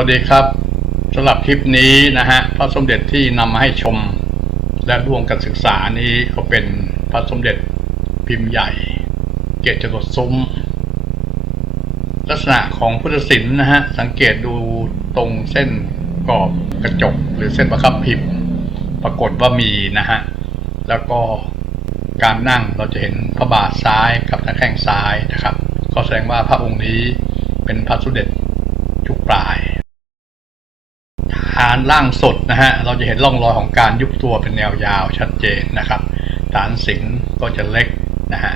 วัสดีครับสำหรับคลิปนี้นะฮะพระสมเด็จที่นำมาให้ชม และร่วมกันศึกษานี้ก็เป็นพระสมเด็จพิมพ์ใหญ่ เกจรดซุ้ม ลักษณะของพุทธศิลป์นะฮะสังเกตดูตรงเส้นกรอบกระจก หรือเส้นประคับพิมพ์ปรากฏว่ามีนะฮะแล้วก็การนั่งเราจะเห็นพระบาทซ้ายกับหน้าแข้งซ้ายนะครับ ก็แสดงว่าพระองค์นี้เป็นพระสมเด็จยุคปลายฐานล่างสดนะฮะ เราจะเห็นร่องรอยของการยุบตัวเป็นแนวยาวชัดเจนนะครับ ฐานสิงก็จะเล็กนะฮะ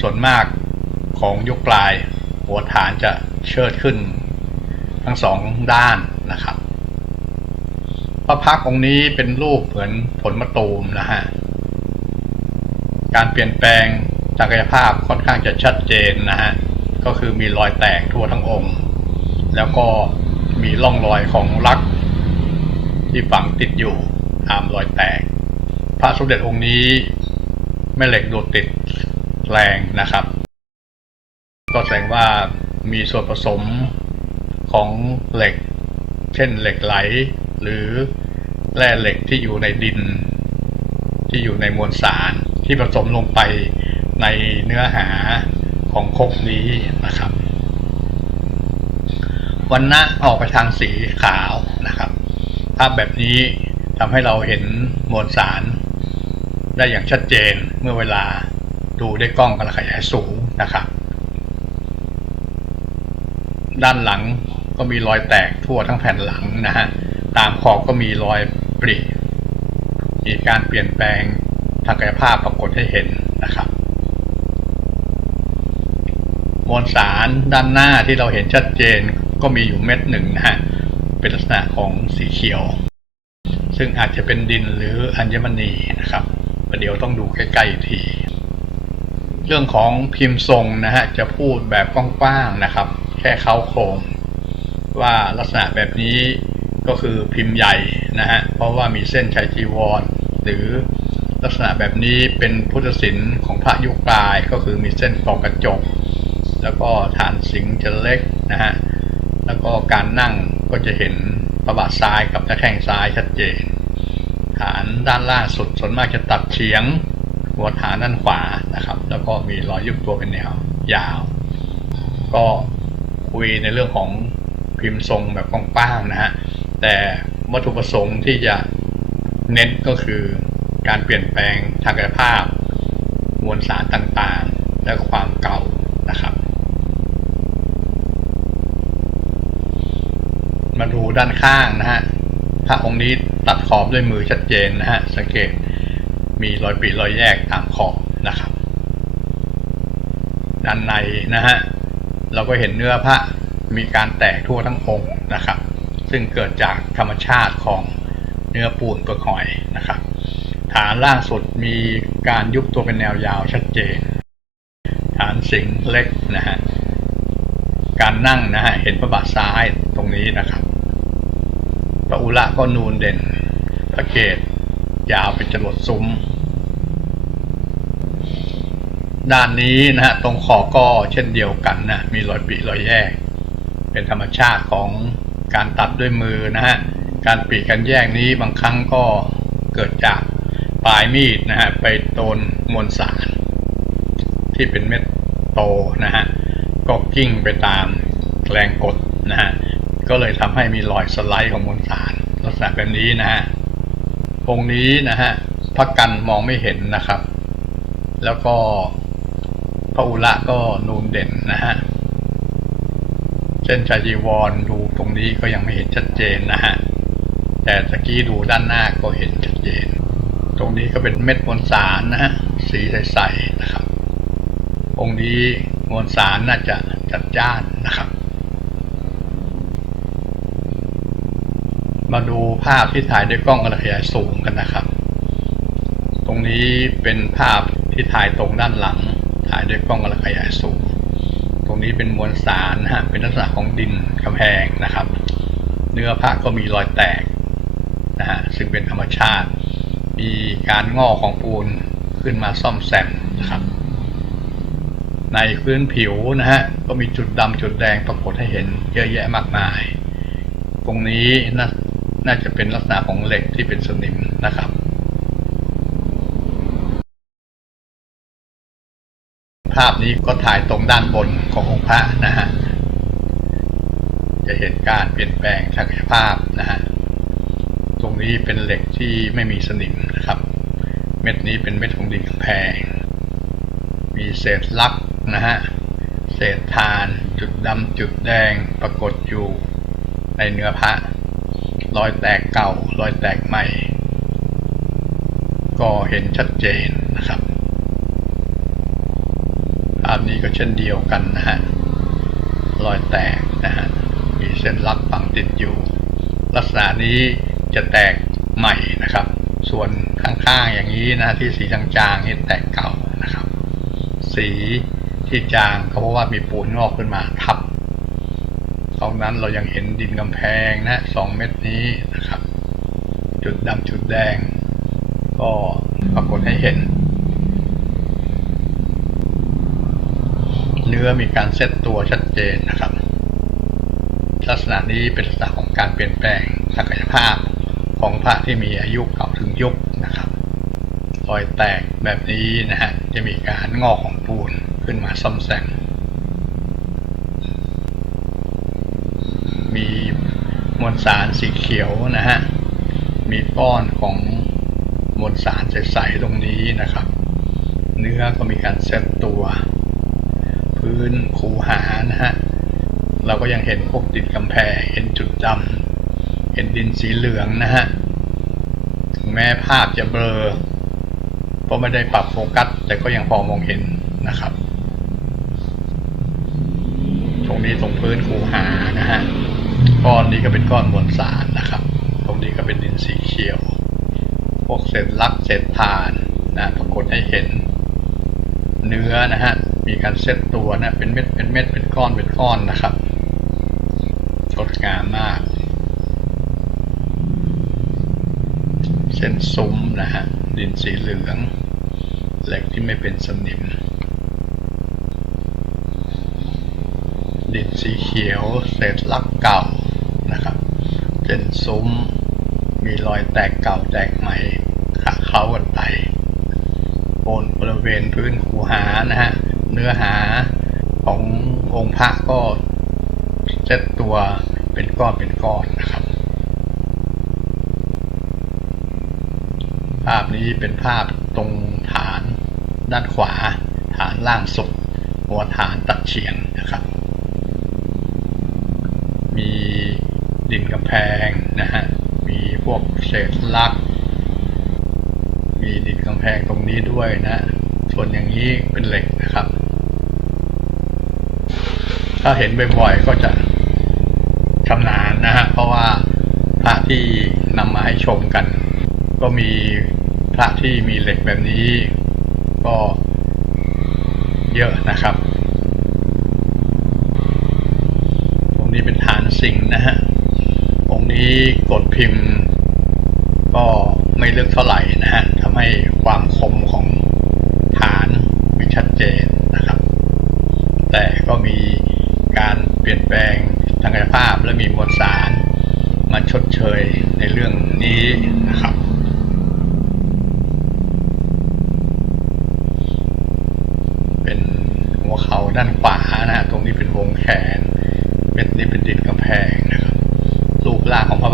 ส่วนมากของยุคปลาย หัวฐานจะเชิดขึ้น ทั้งสองด้านนะครับ พระพักองค์นี้เป็นรูปเหมือนผลมะตูมนะฮะ การเปลี่ยนแปลงทางกายภาพค่อนข้างจะชัดเจนนะฮะ ก็คือมีรอยแตกทั่วทั้งองค์ แล้วก็ มีร่องรอยของลัก ที่ฝังติดอยู่ตามรอยแตก พระสมเด็จองค์นี้แม่เหล็กโดดติดแรงนะครับ ก็แสดงว่ามีส่วนผสมของเหล็ก เช่นเหล็กไหล หรือแร่เหล็กที่อยู่ในดิน ที่อยู่ในมวลสารที่ผสมลงไปในเนื้อหาของคกนี้นะครับ วันนะออกไปทางสีขาวนะครับภาพแบบนี้ทำให้เราเห็นมวลสาร ได้อย่างชัดเจนเมื่อเวลาดูด้วยกล้องกระขยายสูงนะครับ ด้านหลังก็มีรอยแตกทั่วทั้งแผ่นหลังนะฮะตามขอบก็มีรอยปริมีการเปลี่ยนแปลงทางกายภาพปรากฏให้เห็นนะครับมวลสารด้านหน้าที่เราเห็นชัดเจน ก็มีอยู่เม็ดหนึ่งนะฮะเป็นลักษณะของสีเขียว ซึ่งอาจจะเป็นดินหรืออัญมณีนะครับประเดี๋ยวต้องดูใกล้ๆอีกที เรื่องของพิมพ์ทรงนะฮะจะพูดแบบกว้างๆนะครับ แค่เขาโครงว่าลักษณะแบบนี้ก็คือพิมพ์ใหญ่นะฮะเพราะว่ามีเส้นชัยจีวร หรือลักษณะแบบนี้เป็นพุทธศิลป์ของพระยุคปลายก็คือมีเส้นกรอบกระจก แล้วก็ฐานสิงจะเล็กนะฮะ แล้วก็การนั่งก็จะเห็นพระบาทซ้ายกับหน้าแข้งซ้ายชัดเจน ฐานด้านล่างสุดส่วนมากจะตัดเฉียง หัวฐานด้านขวานะครับ แล้วก็มีรอยยุบตัวเป็นแนวยาว ก็คุยในเรื่องของพิมพ์ทรงแบบกว้างๆนะฮะแต่วัตถุประสงค์ที่จะเน้นก็คือการเปลี่ยนแปลงทางกายภาพ มวลสารต่างๆ และความเก่านะครับ มา ด้านข้างนะฮะพระองค์นี้ตัดขอบด้วยมือชัดเจนนะฮะสังเกตมีรอยปีรอยแยกตามขอบนะครับ ด้านในนะฮะเราก็เห็นเนื้อพระมีการแตกทั่วทั้งองค์นะครับ ซึ่งเกิดจากธรรมชาติของเนื้อปูนเปลือกหอยนะครับ ฐานล่างสุดมีการยุบตัวเป็นแนวยาวชัดเจน ฐานสิงเล็กนะฮะการนั่งนะฮะเห็นพระบาทซ้ายตรงนี้นะครับ ระอุระก็นูนเด่น พระเกศยาวเป็นจรดซุ้ม ด้านนี้นะฮะตรงขอก็เช่นเดียวกันนะมีรอยปริรอยแยก เป็นธรรมชาติของการตัดด้วยมือนะฮะการปีกันแยกนี้บางครั้งก็เกิดจากปลายมีดนะฮะไปโดนมวลสาร ที่เป็นเม็ดโตนะฮะก็กิ้งไปตามแรงกดนะฮะก็เลยทำให้มีรอยสไลด์ของมวลสาร ษณะแบบนี้นะฮะองนี้นะฮะพระกันมองไม่เห็นนะครับ แล้วก็พระอุระก็นูนเด่นนะฮะเช่นชายีวรดูตรงนี้ก็ยังไม่เห็นชัดเจนนะฮะแต่ตะกี้ดูด้านหน้าก็เห็นชัดเจน ตรงนี้ก็เป็นเม็ดมวลสารนะฮะสีใสๆนะครับ องค์นี้มวลสารน่าจะจัดจ้านนะครับ มาดูภาพที่ถ่ายด้วยกล้องกระขยายสูงกันนะครับ ตรงนี้เป็นภาพที่ถ่ายตรงด้านหลัง ถ่ายด้วยกล้องกระขยายสูง ตรงนี้เป็นมวลสารนะฮะ เป็นลักษณะของดินกำแพงนะครับ เนื้อผ้าก็มีรอยแตกนะฮะ ซึ่งเป็นธรรมชาติ มีการงอกของปูนขึ้นมาซ่อมแซมนะครับ ในพื้นผิวนะฮะ ก็มีจุดดำจุดแดงปรากฏให้เห็นเยอะแยะมากมาย ตรงนี้น่า น่าจะเป็นลักษณะของเหล็กที่เป็นสนิมนะครับ ภาพนี้ก็ถ่ายตรงด้านบนขององค์พระนะฮะจะเห็นการเปลี่ยนแปลงศักภาพนะฮะตรงนี้เป็นเหล็กที่ไม่มีสนิมนะครับ เม็ดนี้เป็นเม็ดของดินกำแพง มีเศษลักนะฮะเศษทานจุดดำจุดแดงปรากฏอยู่ในเนื้อพระ รอยแตกเก่ารอยแตกใหม่ ก็เห็นชัดเจนนะครับภาพนี้ก็เช่นเดียวกันนะฮะรอยแตกนะฮะมีเส้นลักฝังติดอยู่ ลักษณะนี้จะแตกใหม่นะครับ ส่วนข้างๆอย่างนี้นะที่สีจางๆนี่แตกเก่านะครับ สีที่จางก็เพราะว่ามีปูนงอกขึ้นมาทับ ตรงนั้นเรายังเห็นดินกำแพงนะสองเม็ดนี้นะครับ จุดดำจุดแดง ก็ปรากฏให้เห็น เนื้อมีการเซตตัวชัดเจนนะครับ ลักษณะนี้เป็นลักษณะของการเปลี่ยนแปลงศักยภาพของพระที่มีอายุเก่าถึงยุคนะครับรอยแตกแบบนี้นะฮะจะมีการงอกของปูนขึ้นมาซ่อมแซม มวลสารสีเขียวนะฮะ มีก้อนของมวลสารใสๆตรงนี้นะครับ เนื้อก็มีการเซตตัว พื้นคูหานะฮะ เราก็ยังเห็นพวกดินกำแพงเห็นจุดดำเห็นดินสีเหลืองนะฮะ ถึงแม้ภาพจะเบลอเพราะไม่ได้ปรับโฟกัส แต่ก็ยังพอมองเห็นนะครับ ตรงนี้ตรงพื้นคูหานะฮะ ก้อนนี้ก็เป็นก้อนมวลสารนะครับ ตรงนี้ก็เป็นดินสีเขียว พวกเศษลักเศษทานนะปรากฏให้เห็นเนื้อนะฮะ มีการเซตตัวนะ เป็นเม็ด เป็นเม็ด เป็นก้อน เป็นก้อนนะครับงดงามมาก เส้นซุ้มนะฮะ ดินสีเหลือง เหล็กที่ไม่เป็นสนิม ดินสีเขียว เศษลักเก่า เส้นซุ้ม มีรอยแตกเก่าแตกใหม่ขาเขากันไปบนบริเวณพื้นคูหานะฮะ เนื้อหาขององค์พระก็เซตตัวเป็นก้อนเป็นก้อนนะครับ ภาพนี้เป็นภาพตรงฐานด้านขวา ฐานล่างสุด หัวฐานตัดเฉียงนะครับ มี ดินกำแพงนะฮะ มีพวกเศษลัก มีดินกำแพงตรงนี้ด้วยนะ ส่วนอย่างนี้เป็นเหล็กนะครับ ถ้าเห็นบ่อยๆก็จะชำนาญนะฮะ เพราะว่าพระที่นำมาให้ชมกัน ก็มีพระที่มีเหล็กแบบนี้ ก็เยอะนะครับ ตรงนี้เป็นฐานสิงห์นะฮะ นี้กดพิมพ์ ก็ไม่ลึกเท่าไหร่นะฮะทำให้ความคมของฐานไม่ชัดเจนนะครับ แต่ก็มีการเปลี่ยนแปลงทางกายภาพและมีมวลสารมาชดเชยในเรื่องนี้นะครับเป็นหัวเขาด้านขวานะฮะตรงนี้เป็นวงแขนเม็ดนี้เป็นดินกำแพง นะค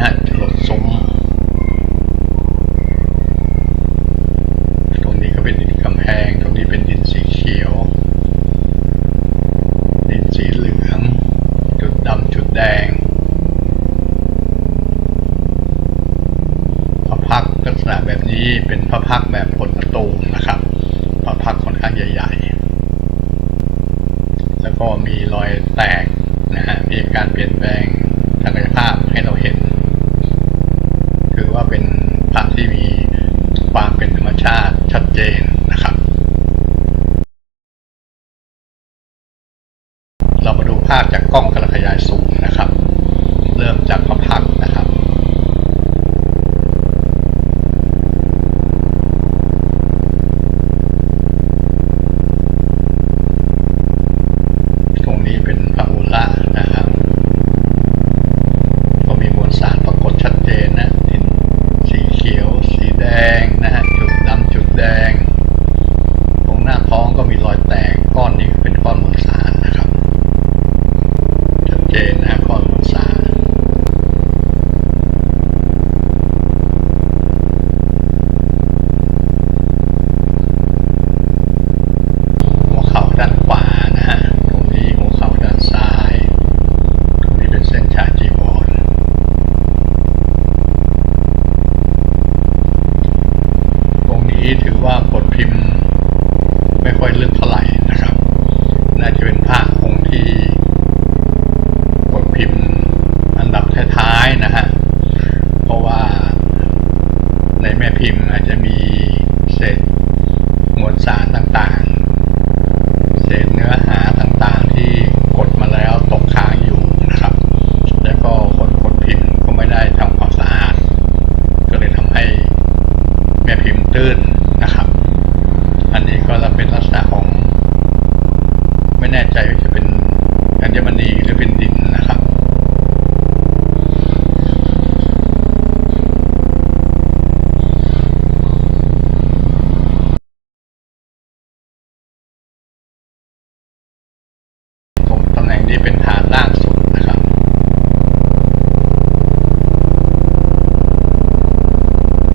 นะฮะหลดสมตรงนี้ก็เป็นดินกำแพง ตรงนี้เป็นดินสีเขียว ดินสีเหลือง จุดดำจุดแดงพระพักลักษณะแบบนี้เป็นพระพักแบบผลประตูนะครับพระพักค่อนข้างใหญ่ ๆ แล้วก็มีรอยแตกนะฮะมีการเปลี่ยนแปลง ภาพจากกล้องกระขยายสูงนะครับ เริ่มจาก นี้เป็นฐานล่างสุดนะครับ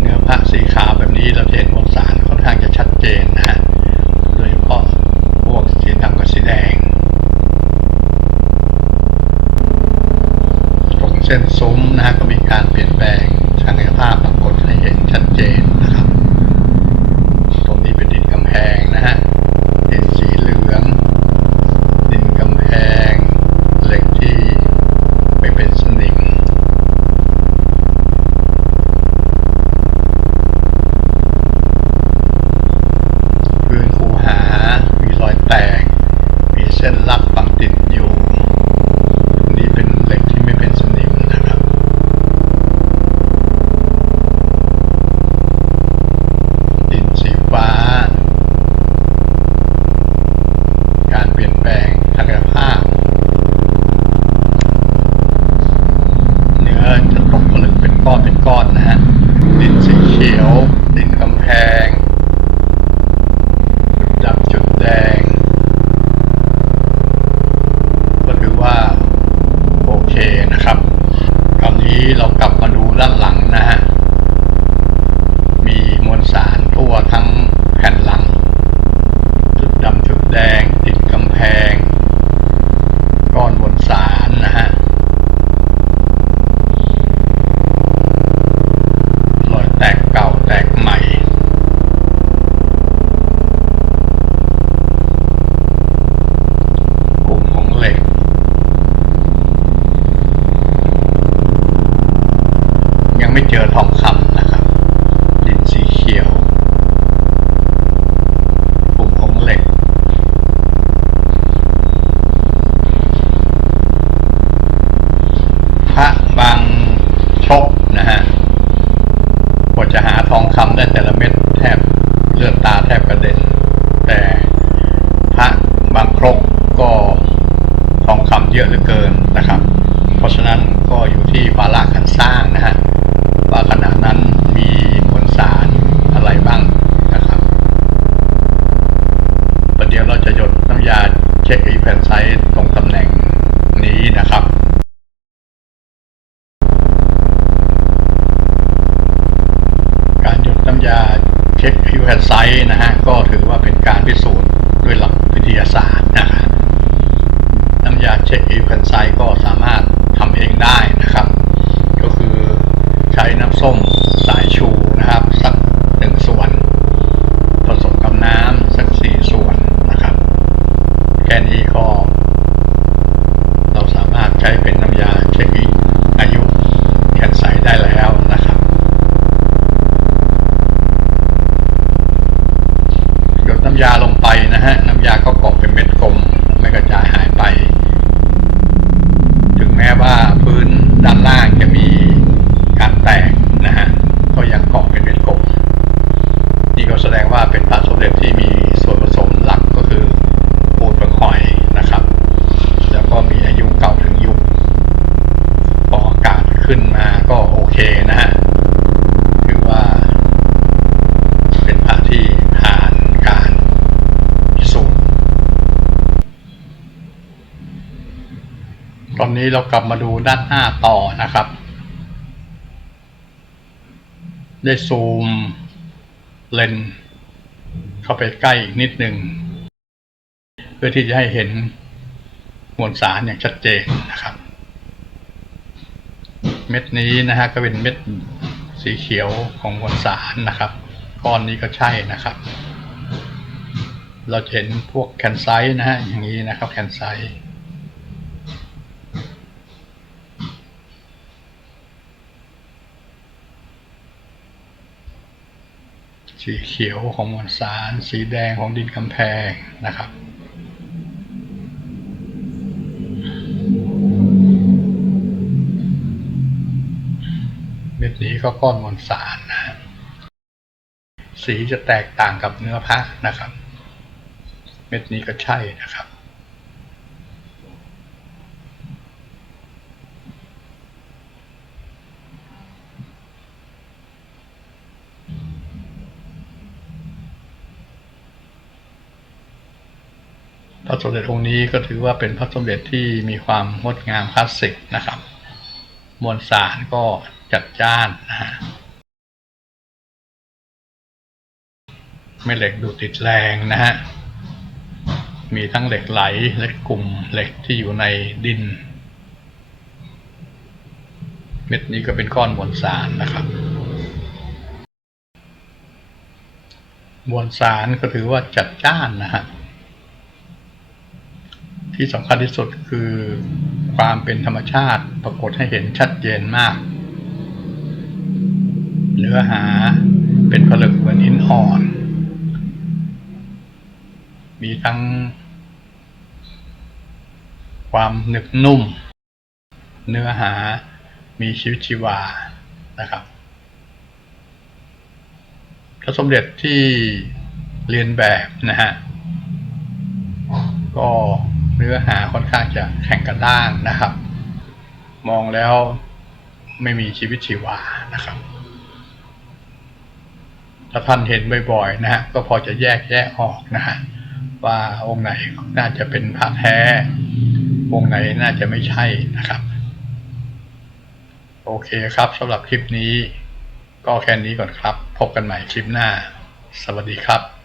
เนื้อพระสีขาวแบบนี้เราเห็นมวลสารค่อนข้างจะชัดเจนนะฮะโดยเฉพาะพวกสีดำกับสีแดงตรงเส้นซุ้มนะฮะก็มีการเปลี่ยนแปลงทศักยภาพปรากฏให้เห็นชัดเจน ขึ้นมาก็โอเคนะฮะถือว่า เป็นพระที่ผ่านการพิสูจน์ตอนนี้เรากลับมาดูด้านหน้าต่อนะครับ ได้ซูมเลนเข้าไปใกล้อีกนิดหนึ่งเพื่อที่จะให้เห็นมวลสารอย่างชัดเจนนะครับ เม็ดนี้นะฮะก็เป็นเม็ดสีเขียวของมวลสารนะครับก้อนนี้ก็ใช่นะครับ เราเห็นพวกแคนไซต์นะฮะอย่างนี้นะครับแคนไซต์สีเขียวของมวลสาร สีแดงของดินกำแพงนะครับ นี้ก็ก้อนมวลสารนะสีจะแตกต่างกับเนื้อผ้านะครับ เม็ดนี้ก็ใช่นะครับ พระสมเด็จองค์นี้ก็ถือว่าเป็นพระสมเด็จที่มีความงดงามคลาสสิกนะครับ มวลสารก็ จัดจ้านนะฮะไม่เหล็กดูดติดแรงนะฮะ มีทั้งเหล็กไหลและกลุ่มเหล็กที่อยู่ในดิน เม็ดนี้ก็เป็นก้อนมวลสารนะครับ มวลสารก็ถือว่าจัดจ้านนะฮะ ที่สำคัญที่สุดคือความเป็นธรรมชาติปรากฏให้เห็นชัดเจนมาก นื้อหาเป็นผลึกเหมือนหินอ่อน มีทั้ง ความหนึบนุ่ม เนื้อหามีชีวิตชีวานะครับพระสมเด็จที่เรียนแบบนะฮะก็เนื้อหาค่อนข้างจะแข็งกระด้างนะครับ มองแล้วไม่มีชีวิตชีวานะครับ ถ้าท่านเห็นบ่อยๆนะฮะก็พอจะแยกแยะออกนะฮะว่าองค์ไหนน่าจะเป็นพระแท้ องค์ไหนน่าจะไม่ใช่นะครับ โอเคครับสำหรับคลิปนี้ ก็แค่นี้ก่อนครับ พบกันใหม่คลิปหน้า สวัสดีครับ